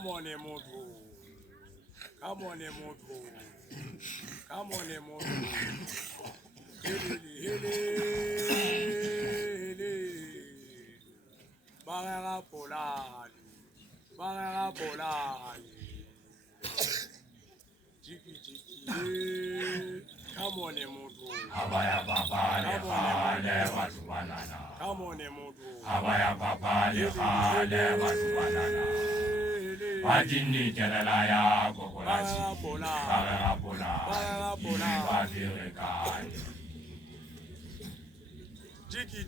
Come on, Emoto. Come on, Emoto. Come on, Emoto. Hele. Barara polani. Barara polani. Jiki. Come on, Emoto. Abaya papa le hale wasubanana. Come on, Emoto. Abaya papa le hale wasubanana. Wajini jelelaya kokolasi. Barara pola. Wafirikani. Jiki.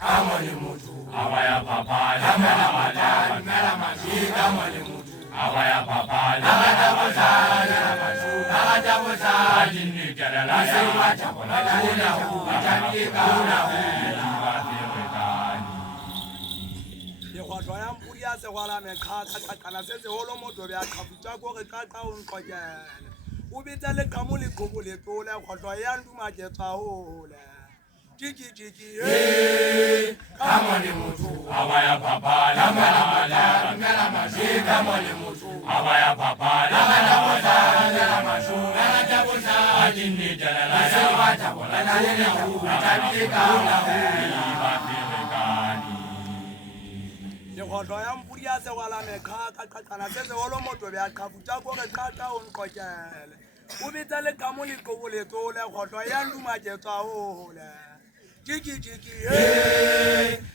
Come on, Emoto. Abaya papa le hale wasubanana. Come on, Emoto. Abaya papa le hale wasubanana. Wajini jelelaya kokolasi. Wajaya mpuria se wala me kana se holo moto bya khafuta go re ka o nkojela o bitsa le kamo le gogo le tola khotwa ya nduma ke tsa hole jiki kama ni mtu abaya papa la mala maji kama ni mtu abaya papa la mala maji na jabuza ajini jalala ya wata bola na ya hu atabika na hu khotwa ya mpuria se wala me kana se holo moto bya khafuta go re ka o nkojela o bitsa le kamo le gogo le tola khotwa ya nduma ke tsa hole jiki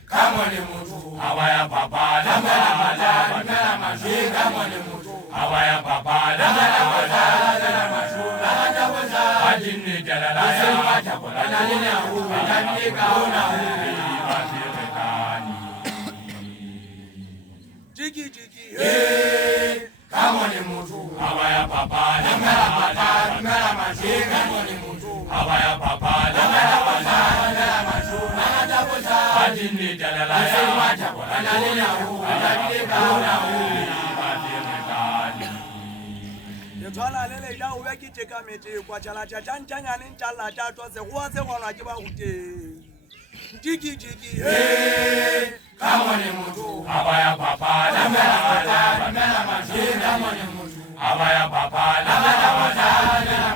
kama ni mtu abaya papa la mala maji kama ni mtu abaya papa la mala maji na jabuza ajini jalala ya wata bola na ya hu atabika na hu jiki kama ni mtu abaya papa la mala maji kama ni mtu abaya papa la mala maji na jabuza ajini jalala ya wata bola na ya hu atabika na hu Tshwana le le ja o be ke teka mete kwa tjala tja tjanyane ntjala tja twa se go se gona ke ba huteng jiki kama ni mtu abaya papa la mala maji kama ni mtu abaya papa la mala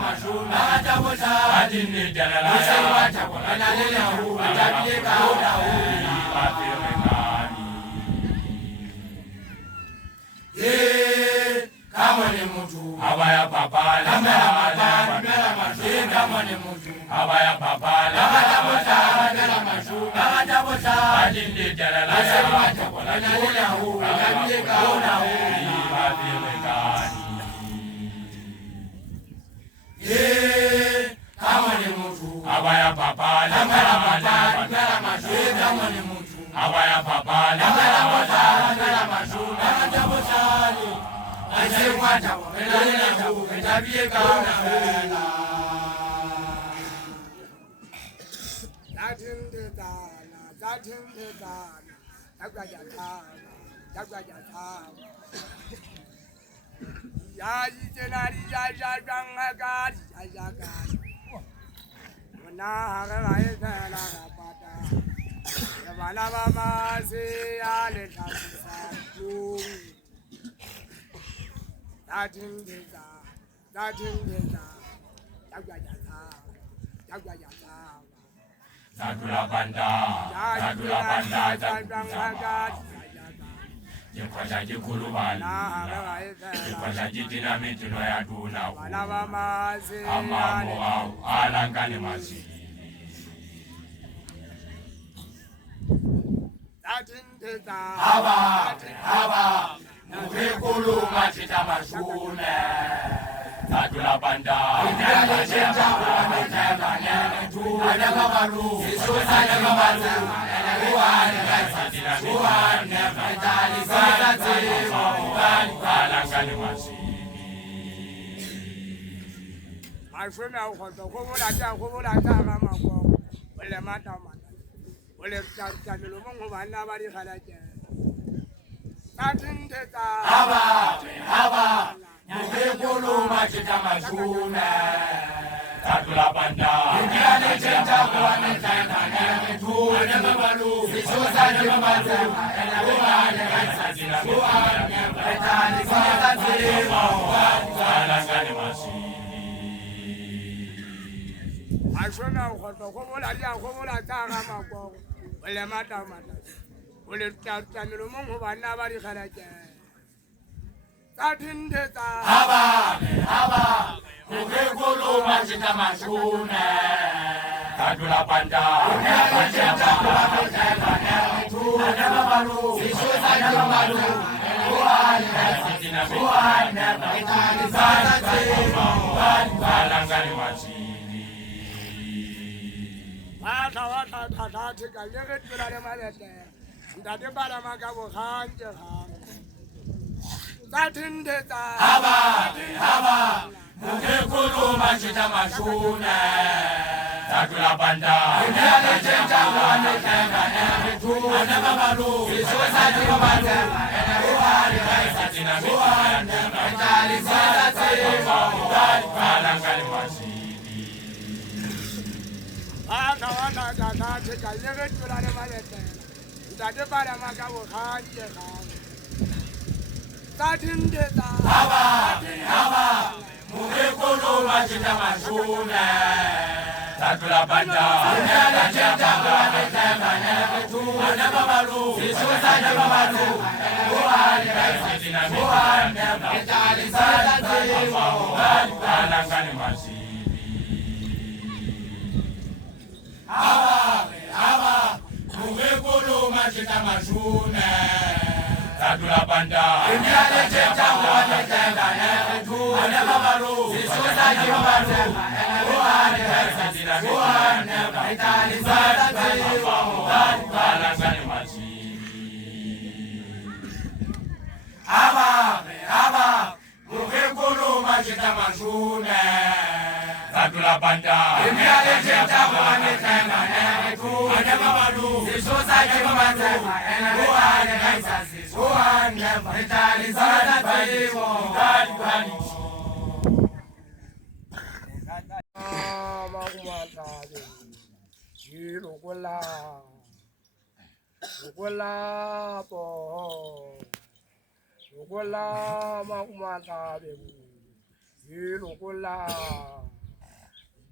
maji na jabuza ajini jalala ya wata bola na ya hu atabika na hu kama ni mtu abaya papa la mala maji kama ni mtu abaya papa la mala maji na jabuza ajini jalala ya wata bola na ya hu atabika na hu kama ni mtu abaya papa la mala maji kama ni mtu abaya papa la mala maji na jabuza Wata bola na ya hu atabika na hu ya jenari ja gangagari ja na ga esa la pata ya bana mama se ale tsa tu datin Zadula banda Jekwaja jikulubana Jekwaja jitina mituno ya duna Amamo au alangani mazi Haba Mukikulu matita mashune Zadula banda Jekwaja jikulubana Adamamaru Adamamaru Tatula banda, Indiana Jenta, Kuaneta, Adamaru, Sosa, Adamaru, and Aruba, and Satina, Ashona ukhoto khobola dia khobola tsaga makoko le mata o le tsamelo mo go bana ba di khalake tsa thinde tsa haba re go mashita mashune kadula panda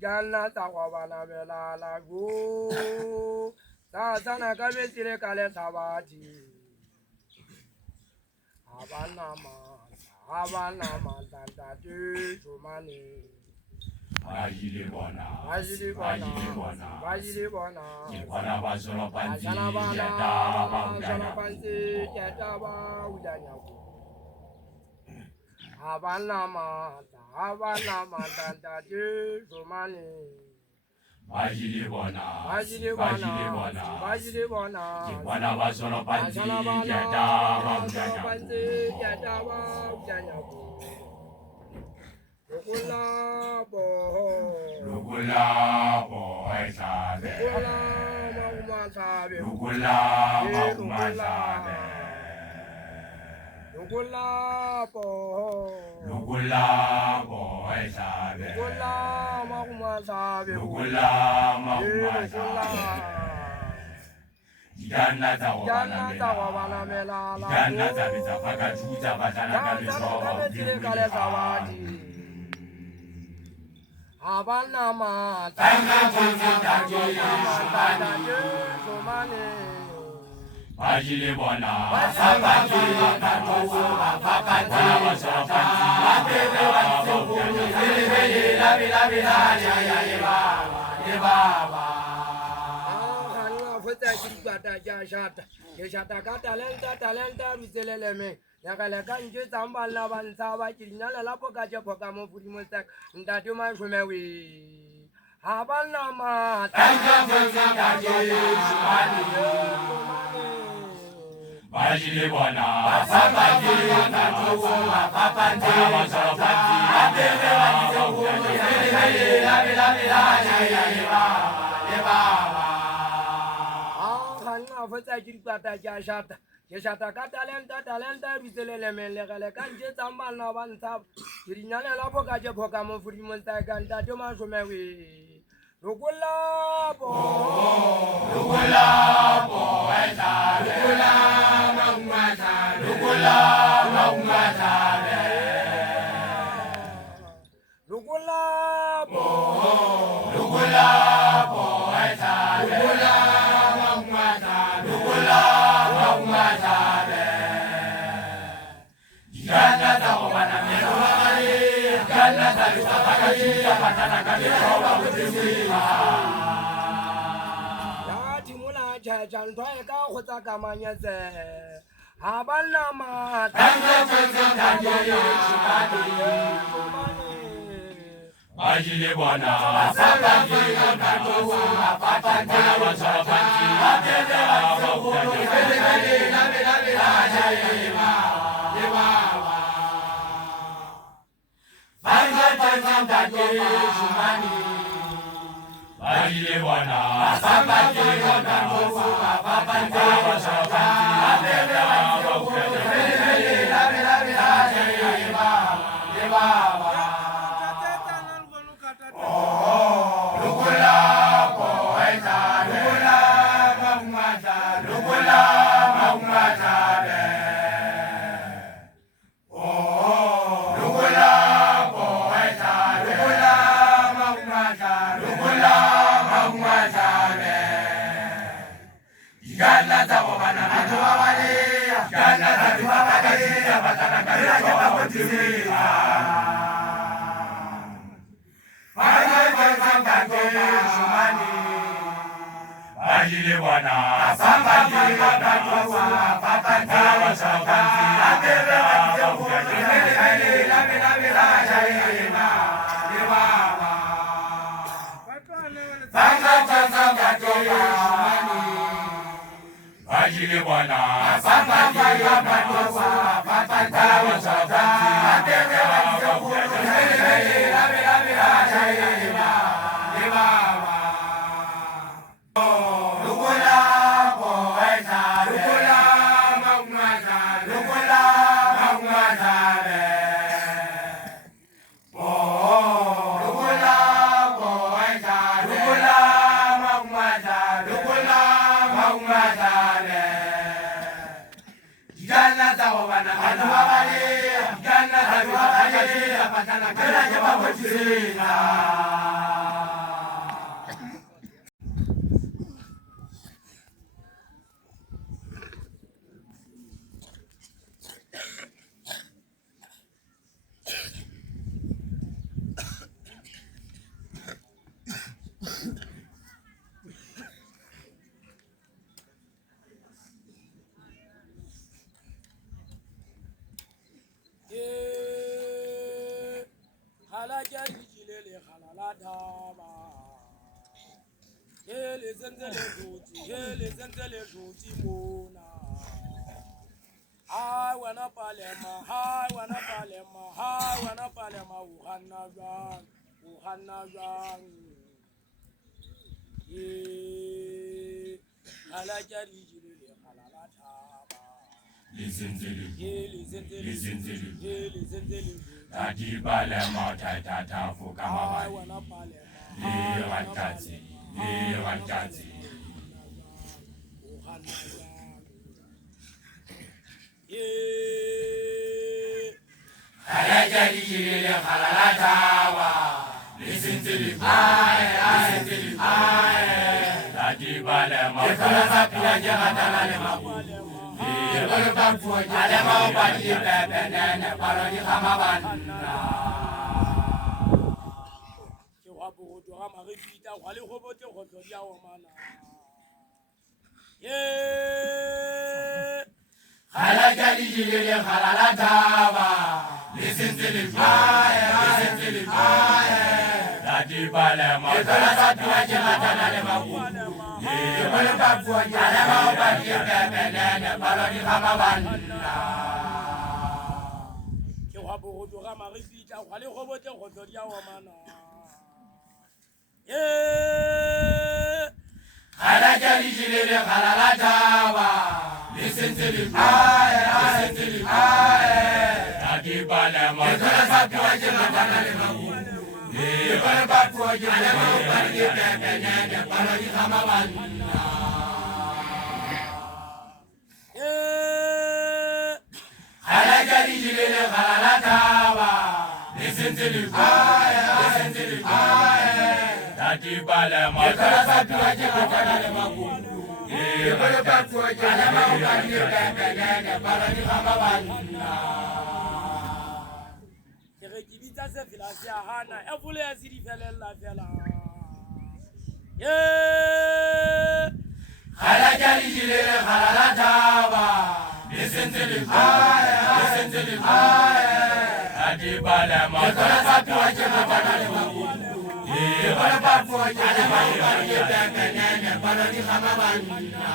Janna tawabana belala go sana kabetire kale tabati Havana tanta tu chumani Vajiri bona Ipana basolo panti Yeta ba ujanyaku Havana tanta tu chumani Vajiri bona Ipana basolo panti Yeta ba ujanyaku Lugula bo esabe Lugula magumasabe Lugula bo esabe Lugula magumasabe Janna tawabana melala Janna tabisa pakachuza batana kabisa Havana tanta Vajili bona Sabati talenta ruzeleleme yakale kanje tamba na bantsaba kirinyala lapo ka je phoka mo fudi mo tsak ndati ma shwemewe habana ma tanja fanga je shwani Vajili bona Sabati papante Sabati abebe Fata jirpata jashata jashata ka talenta biselele melegale kanje tamba na bantsaba kirinyala lapo ka je phoka mo fudi mo tsak ndati ma shwemewe Lukulabo, lukulabo, lukulabo, lukulabo, lukulabo, yathi mula tjhetjha ntho e ka go tsa ka manyetse ha banna mata Bajile bona, sabanje kanto, apatanja wasabanji, atete wasabanji, Bajile bona, sabanje kanto, apatanja wasabanji, atete Bajile wana, sabanje kanto, apatanja wasabanji, atete Bajile wana, sabanje kanto, apatanja wasabanji, atete pepenene palo di kama banna. Halaga di jilele halala tawa. Listen to the fire, listen to the fire. Tati bale ma kala satu aja kala le magundu. Ye bale patu aja le magundu ye pepenene palo di kama banna. Kibita se filasi ahana evule aziri felela fela. Halaga di jilele halala tawa. Listen to the fire, listen to the fire. Adi bala ma kala satu aja kala le magundu. Ye bala patu aja le magundu ye pepenene palo di kama banna.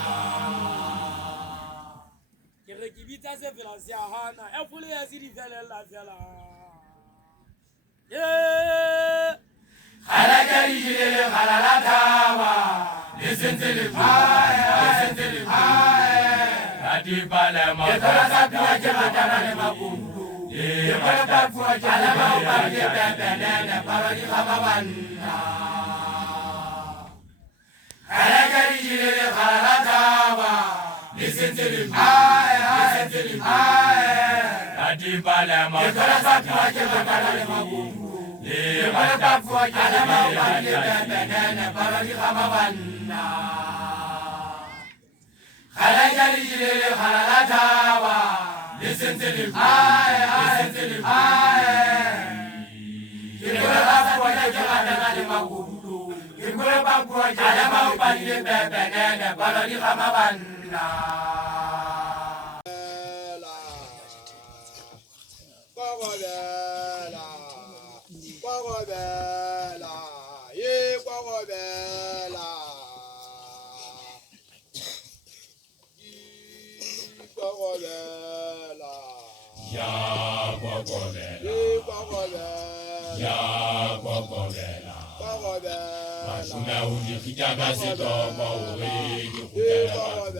Kibita se filasi ahana evule aziri felela fela. Halaga di jilele halala tawa. Listen to the fire, listen to the fire. Adi bala ma kala satu aja kala le magundu. Ye bala patu aja le magundu ye pepenene palo di kama banna. Halaga di jilele halala tawa. Listen to the fire, listen to the fire. Adi bala ma kala satu aja kala le magundu. Ye bala patu aja le magundu ye pepenene palo di kama banna. Halaga di jilele halala tawa. Listen to the fire, listen to the fire. Kibula patu aja kala le magundu. Kibula patu aja le magundu ye pepenene palo di kama banna. Ya Bogobela. Masuna uji kitaka sitoba uwe jukutela.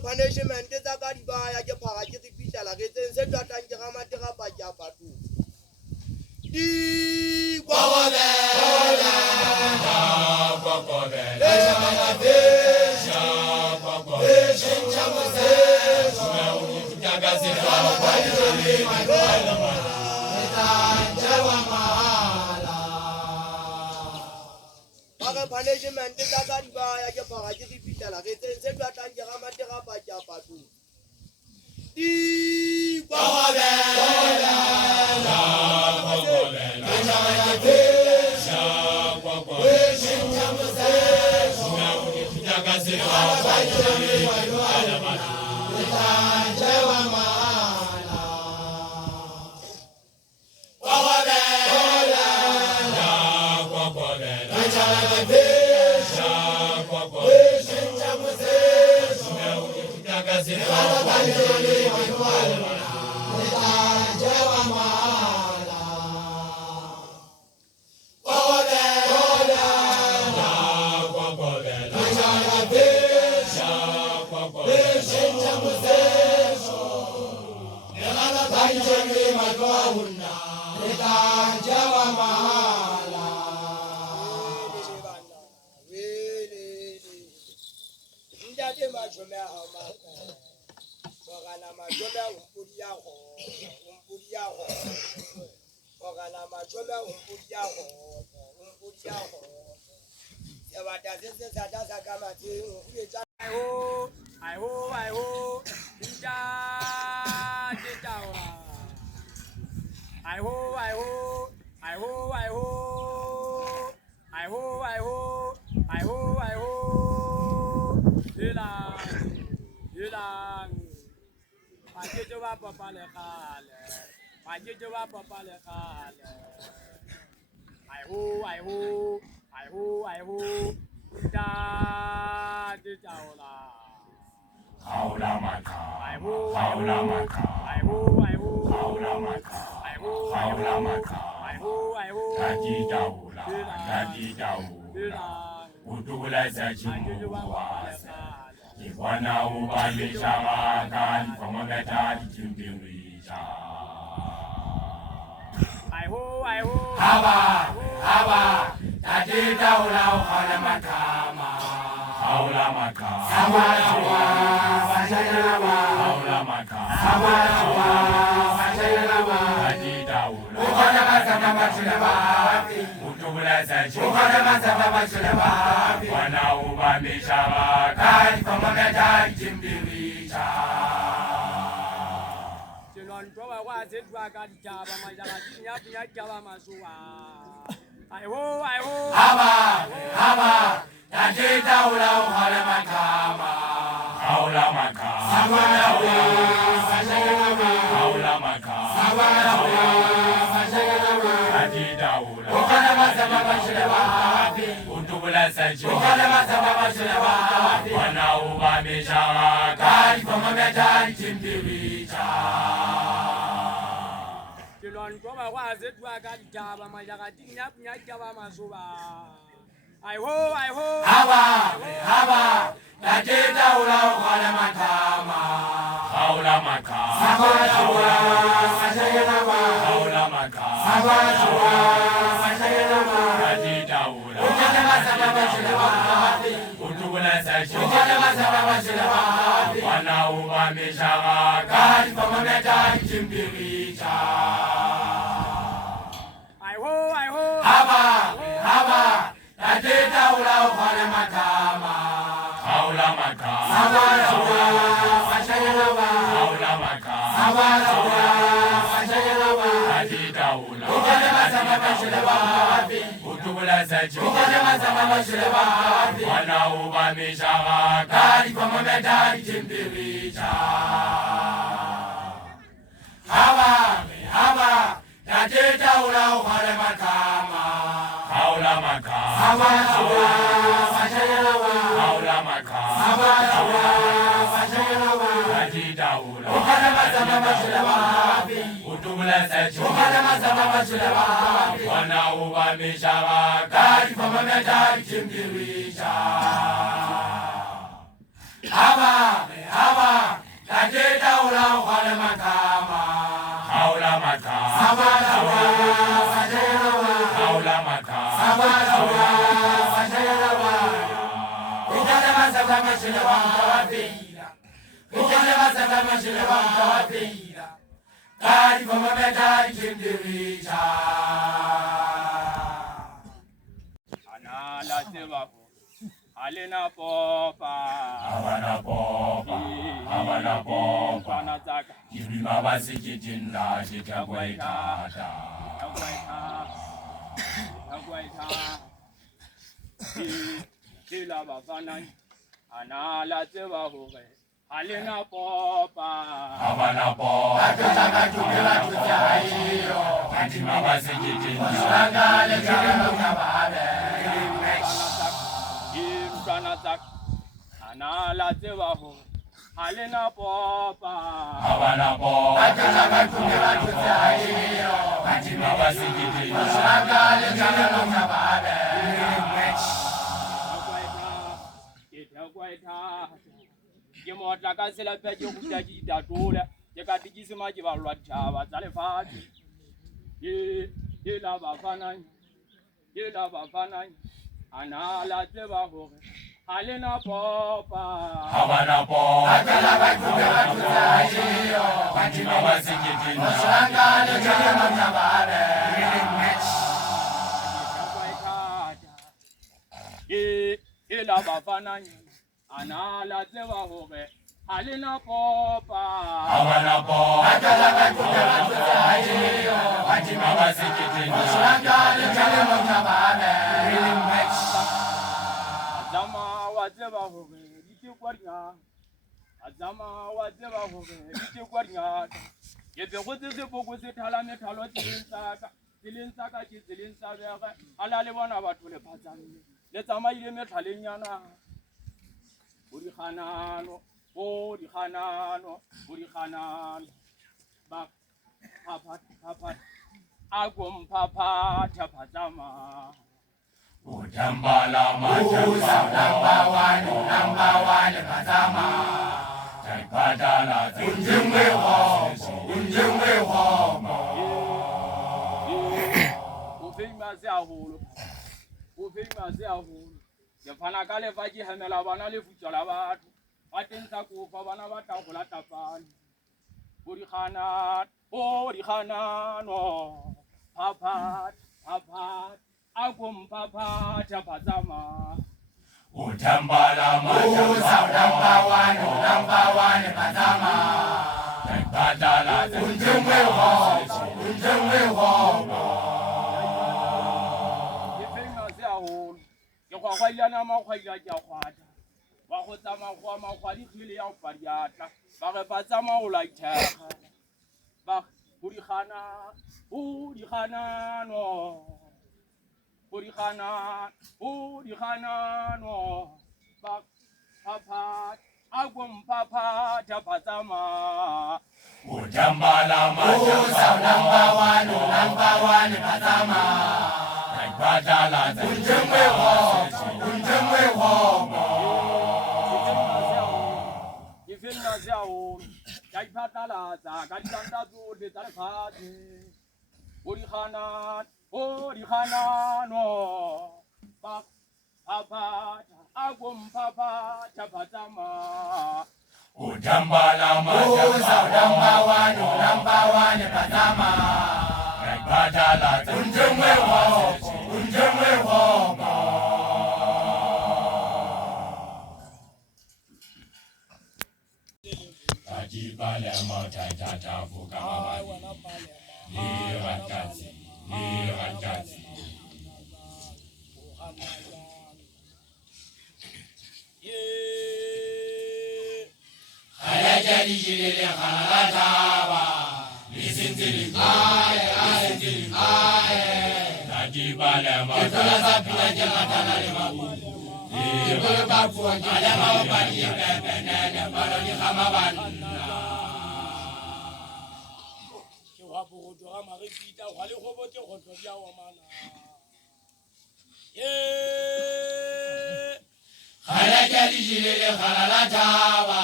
Punishment is a good buy. I get power to repeat a like it said that I get a matter of a japatu. Punishment is a good buy. I get power to repeat a like it said that I get a matter of a japatu. mashome a mangata. Ogana mashome umpudi yako. Umpudi yako. Ogana mashome umpudi yako. Umpudi yako. Yabata sese sadasa kama tingu. I ho, Ija, Jijawa. I ho, Ilang. Pajijawa papa le kale. Pajijawa papa le kale. I ho, Ija, Jijawa. Haula maka, haula maka, haula maka, haula maka, Tati daula, Utula sachimuwasa, Iwana ubalisha wakali, Famagata kimbirisha. Haba, Tati daula ukhala makama. Haula maka, haula maka, ukona mazama mashulaba, utubula sachi, ukona mazama mashulaba, wana ubamisha wakali, famagata kimbirisha. Chilontoa wazedwa kadijaba, majalati nyapunya jaba masuwa. Haba, Tati daula ukhala makama. Haula maka, haula maka, Tati daula, ukona mazama mashulaba, utubula sachi, ukona mazama mashulaba, wana ubamisha wakali, famagata kimbirisha. Chilontoa wazedwa kadijaba, majalati nyapunya jaba masuwa. Haba, Tati daula ukhala makama. Haula maka, haula maka, Tati daula, ukona mazama mashulaba, utubula sachi, ukona mazama mashulaba, wana ubamisha wakali, famagata kimbirisha. Haba, Tati daula ukhala makama. Haula maka, haula maka, Tati daula, ukona mazama mashulaba, utubula sachi, ukona mazama mashulaba, wana ubamisha wakali, famagata kimbirisha. Haba, Tati daula ukhala makama. Haula maka, haula maka, Tati daula, ukona mazama mashulaba, utubula sachi, ukona mazama mashulaba, wana ubamisha wakali, famagata kimbirisha. Haba, Tati daula ukhala makama. Haula maka, haula maka, ukona mazama mashulaba, ukona mazama mashulaba, Tati famagata kimbirisha. Anala sebabu, alena popa. Abana popa, Panataka, Ibima basikitinda, Jitagwaitata. Agwaita, Sila bafana, anala sebabu, alena popa. Abana popa, Ibima basikitinda, Panatak, anala sebabu, alena popa. Abana popa, Ibima basikitinda, Kimota kasela peje kujaji tatula, jekatijisi maji balwa chaba zale fati. Yela bafana, anala teba ho. Halina popa. Havana po. Akala bakuga bakuza ajiyo. Fatima wasikiti. Osangale jana mnabare. Ila bafana anala zewa hobe. Halina popa. Havana po. Akala bakuga bakuza ajiyo. Fatima wasikiti. Osangale jana mnabare. Azama wazeba hobe. Itikwarnya. Azama wazeba hobe. Itikwarnya. Yebe kuzi bukuzi thala methalo tilinsaka tilinsaka alale bona batho le phatsane le tsamaile methaleng yana di khanano ba papa agom papa tapazama Utambala majusa number one pazama Taipatala unjumwe ho Ufimase aholo ke fana ka lefaji hemela bana le futso la batho ba tensa kofa bana ba tla go latapane bo di khanano papa agom papa tapazama Utambala majusa number one pazama Taipatala unjumwe ho Kwa ilana makwaila ja kwata wa go tsama go makwadi khile ya pariatla ba re ba tsama o la ithaga ba di khana no ba papa agom papa tapatsama Utambala majusa number one pazama Taipatala unjumwe ho Ifilna zao Taipatala za kadanda zo de tarfati Ori khana no papa agom papa tapatama Utambala majusa number one pazama Taipatala unjumwe ho Ajibale motata vuka mabani ni rakati Hayajali jilele khalatawa lisinzili Ajibale motata vuka mabani Ibolo bafu ala mabani pepenene baloni khamabani wa bogoto ga magepita ga le gobote go tlo dia wa mana Khala jali jilele khala la tawa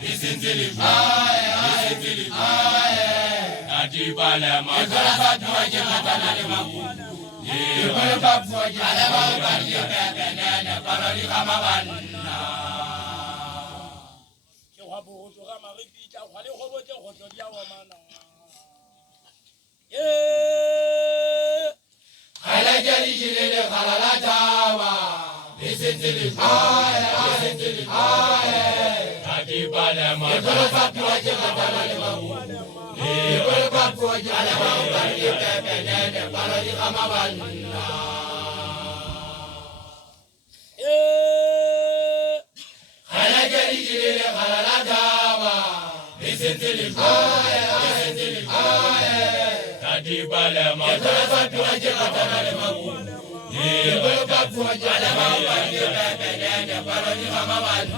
lisinzili Ajibale motata vuka mabani Ibolo bafu ala mabani pepenene baloni khamabani ke wa bogoto ga magepita ga le gobote go tlo dia wa mana Khala jali jilele khala la tawa lisinzili Ajibale motata vuka mabani pepenene baloni khamabani Khala jali jilele khala la tawa lisinzili Ajibale motata vuka mabani Ibolo bafu ala mabani pepenene baloni khamabani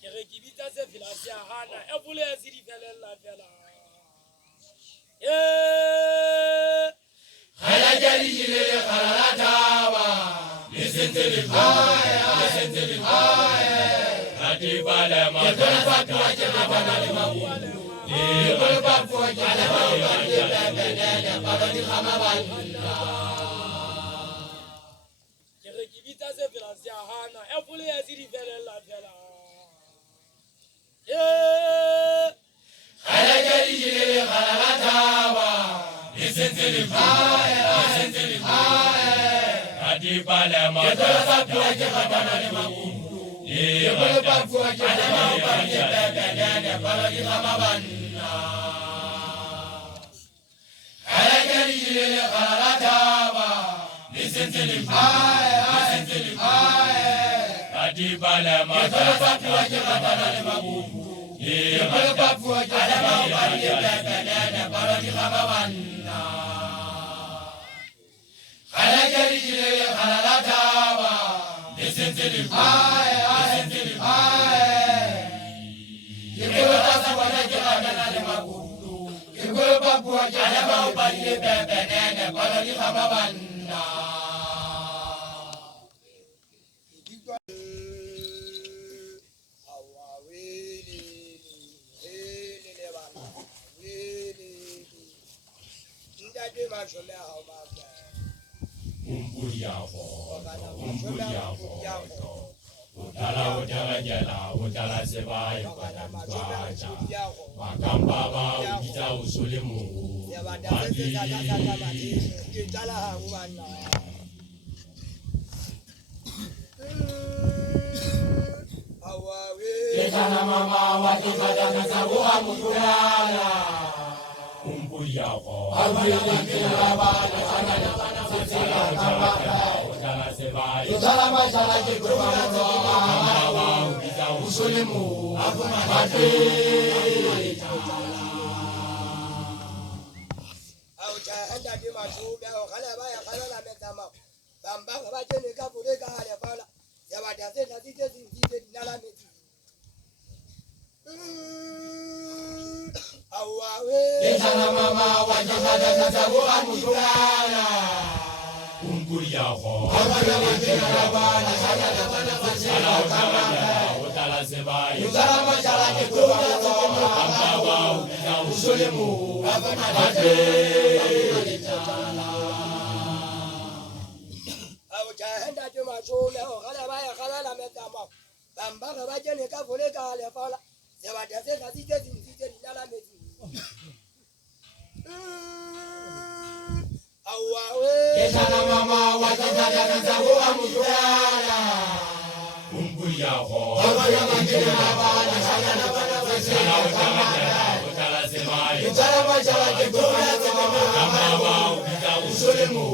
ke re ke bitsa se filasi ya hana e bole ya se di felela fela Khala jali jilele khala la tawa lisinzili Ajibale motata vuka mabani Ibolo bafu ala mabani pepenene baloni khamabani ke re ke Adipale Matala Jabana Mamu, Yabana listen to him, listen to him. Adipale Matala Jabana Mamu, listen to him, listen to him. Utala jala, utala sebai, Makamba uta usulimu, Ketana mama watu kadang sabuha mutulala, Umpuliako, utala sebai, utala masala usulimu, mama wajibada sabuha mutulala, Umpuliako, utala sebai, utala masala usulimu, Ketana mama wajibada sabuha mutulala, Umpuliako, utala sebai, utala masala usulimu,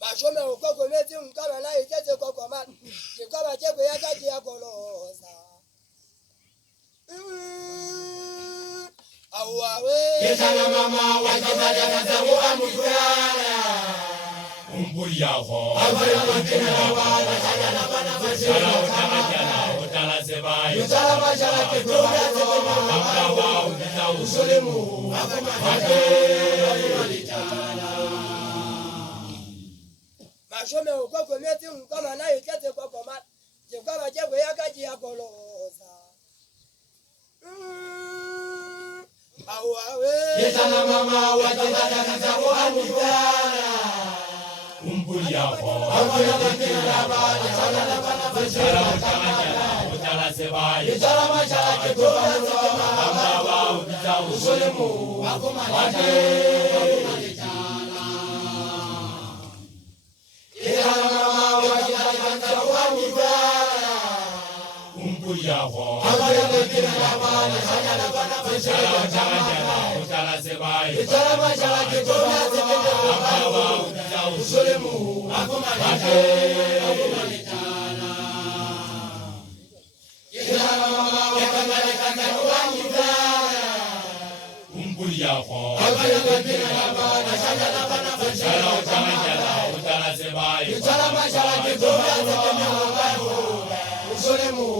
Bashome ukoko neti mkama na itete kwa kwa mati. Kikama chekwe ya kaji ya kolosa. Ketana mama wajibada sabuha mutulala, Umpuliako, utala sebai, utala masala usulimu, Bashome ukoko neti mkama na itete kwa kwa mati. Kikama chekwe ya kaji ya kolosa. Ketana mama wajibada sabuha mutulala, Umpuliako, utala sebai, utala masala usulimu, Umpuliako, utala sebai, utala masala usulimu, Umpuliako, utala sebai, utala masala usulimu,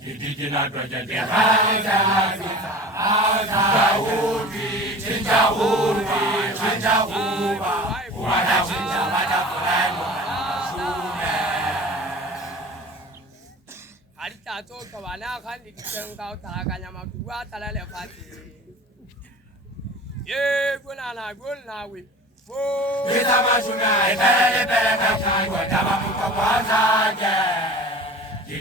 Didina doja de haza sita haza uti chinja uti chinja uba wala chinja wala fulani shune Alita toka wana kandi kitenga utakanya matua talale fati ye guna we Kita masuna ibele bele kachangwa dama mukwaza je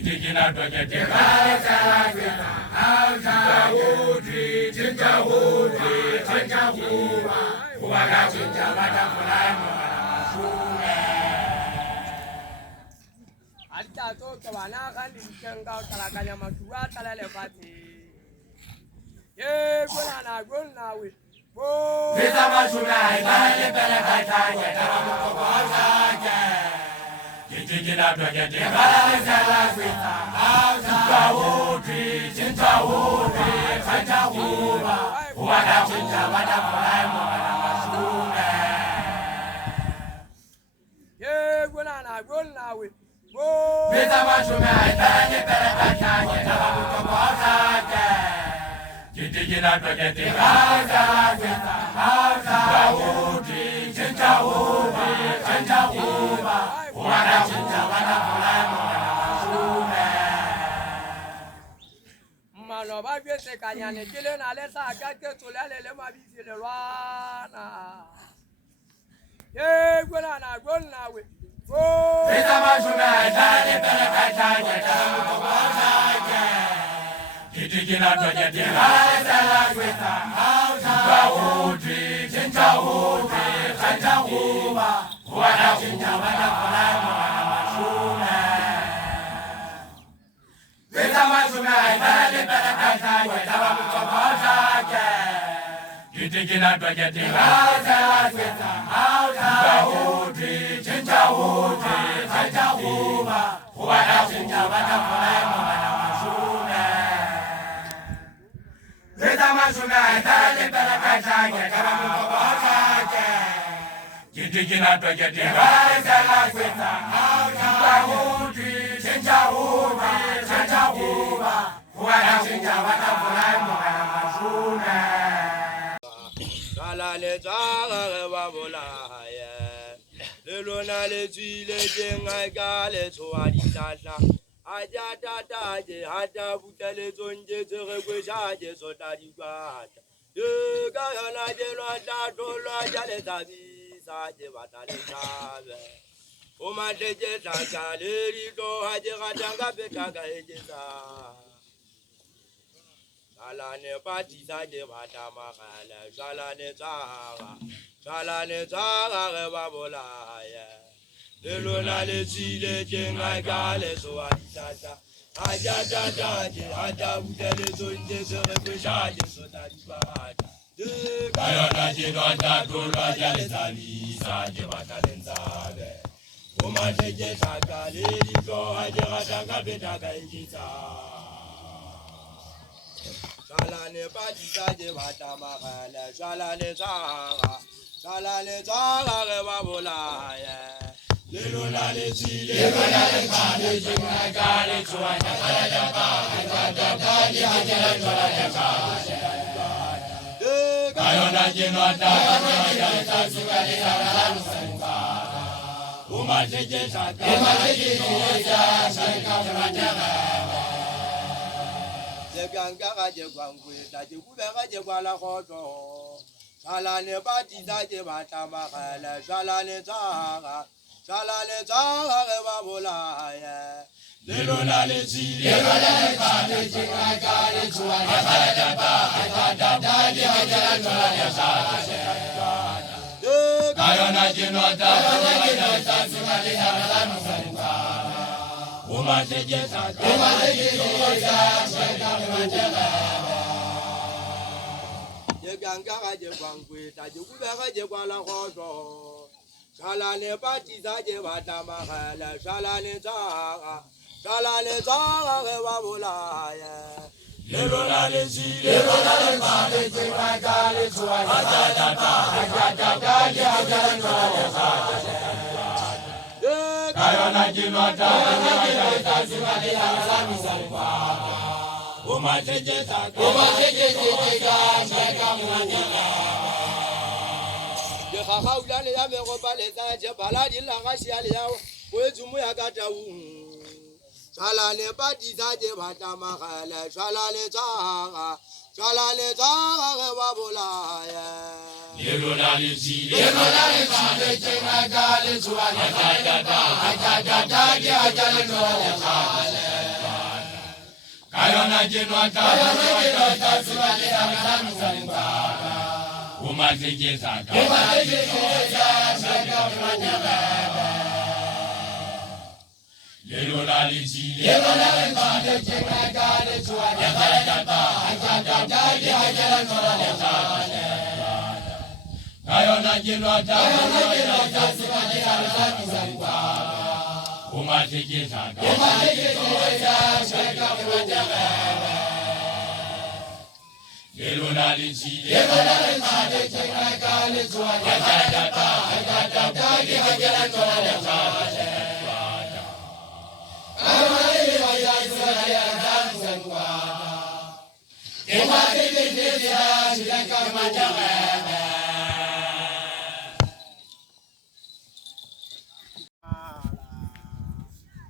Didina doja de haza sita haza uti chinja uti chinja uba wala chinja wala fulani shune Alita toka wana kandi kitenga utakanya matua talale fati ye guna we Kita masuna ibele bele kachangwa dama mukwaza je Didina doja de haza sita haza uti chinja uti chinja uba wala chinja wala fulani shune ye guna we Kita masuna ibele bele kachangwa dama mukwaza je Didina doja de haza sita haza uti chinja uti chinja uba wala chinja wala fulani shune Mano ba biese kanyane kile na lesa akake tulale le mabisi le lwana ye guna we Kita masuna ibele bele kachangwa dama mukwaza je Didina doja de haza sita haza uti chinja uti chinja uba wala chinja wala fulani shune Kita masuna ibele bele kachangwa dama mukwaza je Didina doja de haza sita haza uti chinja uti chinja uba wala chinja wala fulani shune Kita masuna ibele bele kachangwa dama mukwaza je Didina doja de haza sita haza uti chinja uti chinja uba wala chinja wala fulani shune Kalane tsaga ge ba bolaye le lona le tsile teng a ka le tshoa ditlatla a ja tata je hata butele tsonje tsere kwesha je sota dikwata ye ka yona je lwa tatolwa ja le tsabisa je bata le tsabe o matleje tlatla le dito ha je gatanga petaka e je tsa Shalane patisa je bata magala shalane tsaga ge ba bolaye le lona le tsile teng a ka le tshoa ditlatla a ja tata je hata butele tsonje tsere kwesha je sota dikwata Kayona jino tatulwa jale salisa je bata le tsabe o matleje tlatla le dito ha je gatanga petaka e je tsa Shalane patisa je bata magala shalane tsaga ge ba bolaye le lona le tsile Kayona jino tatulwa jale salisa umatleje tlatla je ganga ga je gwangweta je kubega je kwala khotlo shalane patisa je bata magala shalane tsaga ge ba bolaye le lona le tsile Kayona jino tatulwa jale salisa umatleje tlatla je ganga ga je gwangweta je kubega je kwala khotlo shalane patisa je bata magala shalane tsaga ge ba bolaye le lona le tsile Kayona jino tatulwa jale salisa Ke ga ga utlwa le ya me go paletsa je bala di la ga sia le ya o e tsumo ya ka taung jala le patisa je batla magala jala le tsaga ge ba bolaya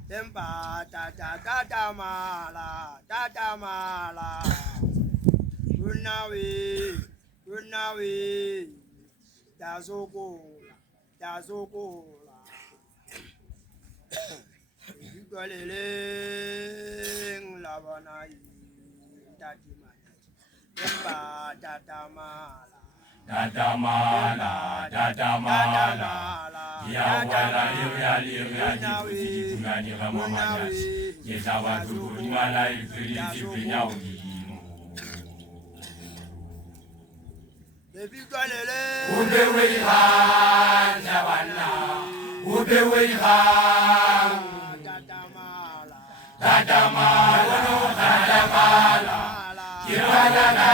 Tempa tata mala Unawi Dazogola Yugaleleng Lavanai Tatimana Tempa tata mala ya wala ya tunani kama manyasi yesa watu mala ifiriti pinyaudi ubewe han jabana ubewe han tatamala kirana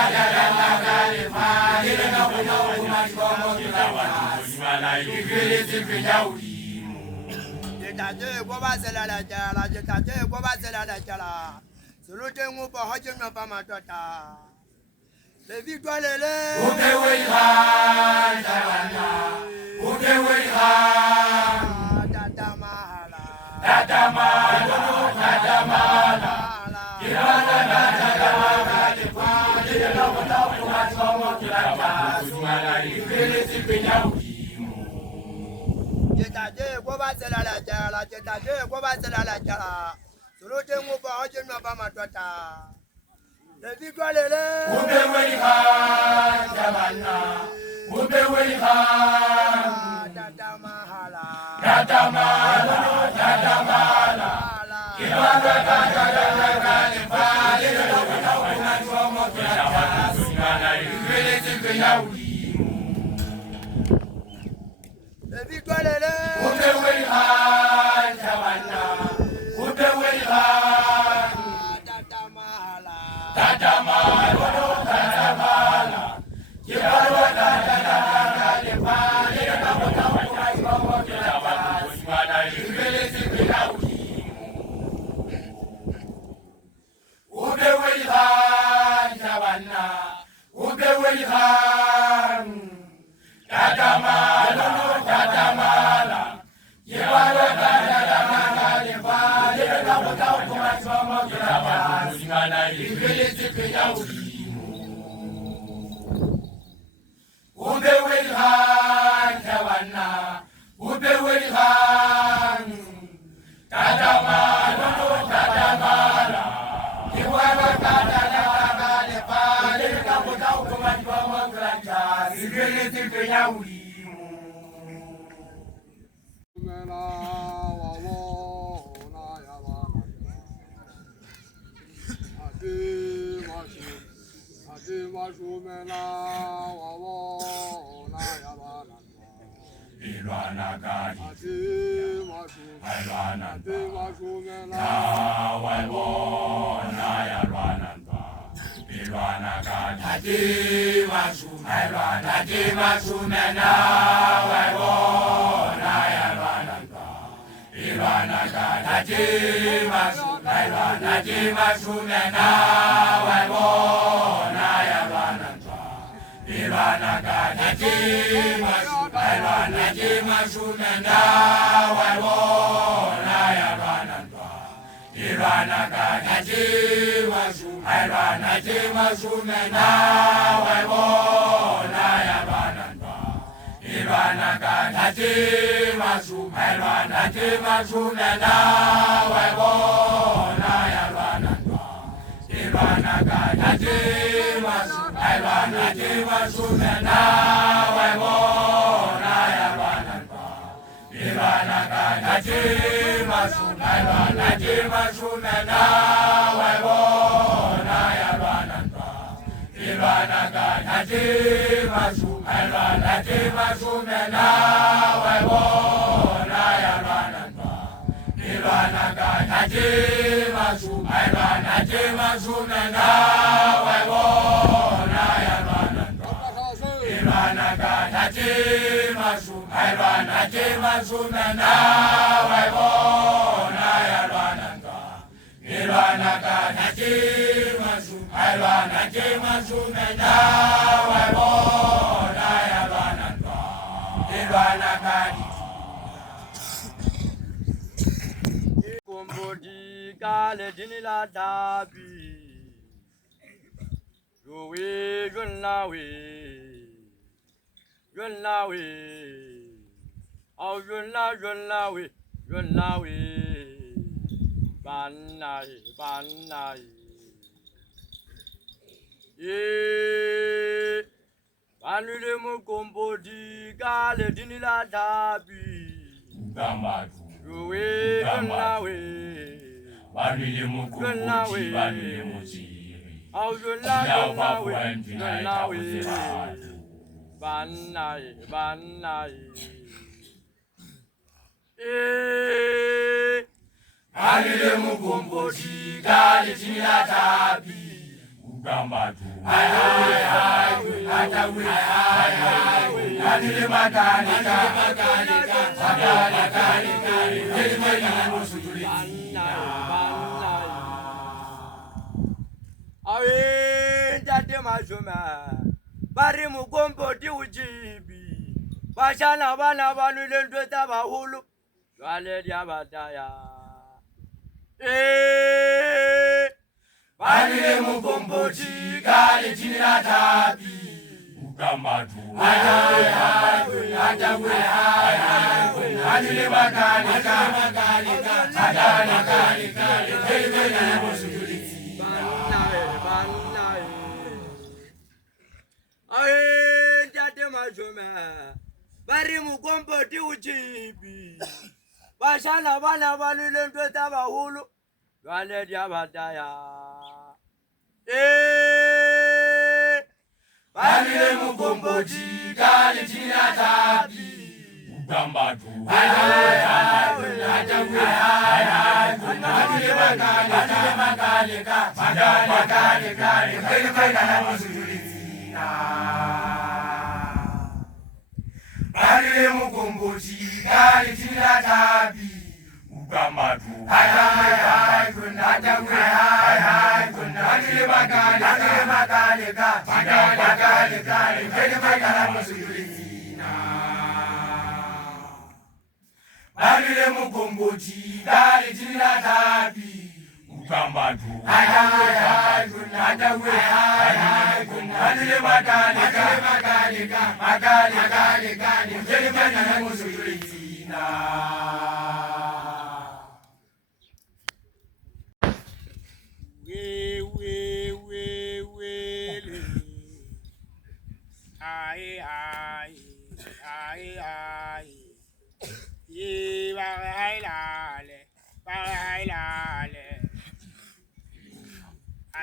Ilwana Kumbodi kale dinila dabi, yowe yunlawe, oh yunlawe, banai, ye, banule mu kumbodi kale dinila dabi. Yowe yunlawe, Banile mukumboti, banile muziri. yunlawe, banai. Banile mukumboti, kale tinila tabi. Ugamba tu. Banile makanika. Awe ndate majuma bari mukomboti ujibi bashana bana banule ndweta bahulu wale diabataya Banile mukomboti kale tinila tabi Ugamba tu Banile makanika Awe ndate majuma bari mukomboti ujibi bashana bana banule ndweta bahulu wale diabataya Banile mukomboti kale tinila tabi Ugamba tu Banile mukomboti kale tinila tabi Ugamba tu Banile mukomboti kale tinila tabi Ugamba tu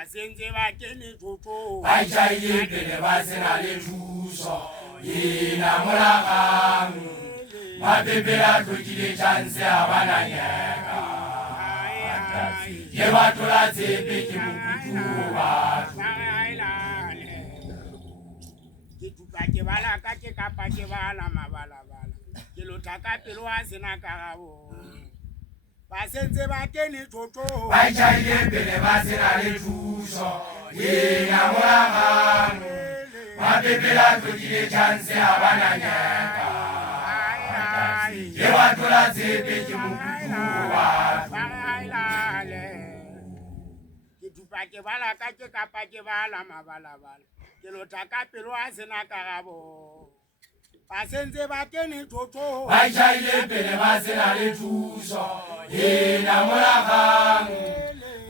Asenze bakeni toto Bajaye pele basera le tuso Yina mulakamu Mabebela tukile chance abana nyeka Yewa tula zepe kimukutu watu Kituka bala kake kapa bala mabala Kilotaka pelo asina karabo Basenze bakeni toto Bajaye pele basera le tuso Yina mulakamu bebela tlodile chance a bana nyaka ye wa tola tsepe ke mokutu wa ke dupa ke bala ka ke kapa ke bala mabalabala ke lotha ka pelo a sena karabo ba sentse ba kene thotho ba jaile pele ba sena le thuso ena moragang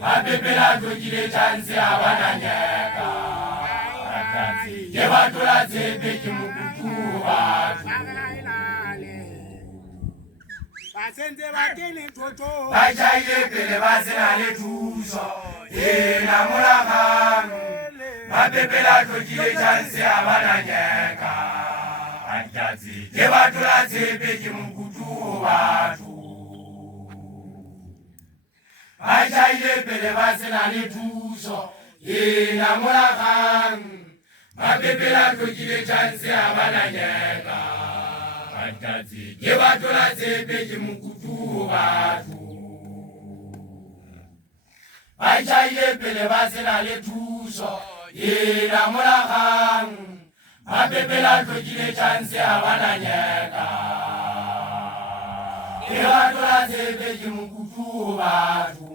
ba bebela tlodile chance a bana nyaka ye wa tola tsepe ke mokutu wa ba sentse ba kene thotho ba jaile pele ba sena le thuso ena moragang ba bebela tlodile chance a bana nyaka ye wa tola tsepe ke mokutu batho ba jaile pele ba sena le thuso ena moragang ba bebela tlodile chance a bana nyaka ye wa tola tsepe ke mokutu batho ba jaile pele ba sena le thuso ena moragang ba bebela tlodile chance a bana nyaka ye wa tola tsepe ke mokutu batho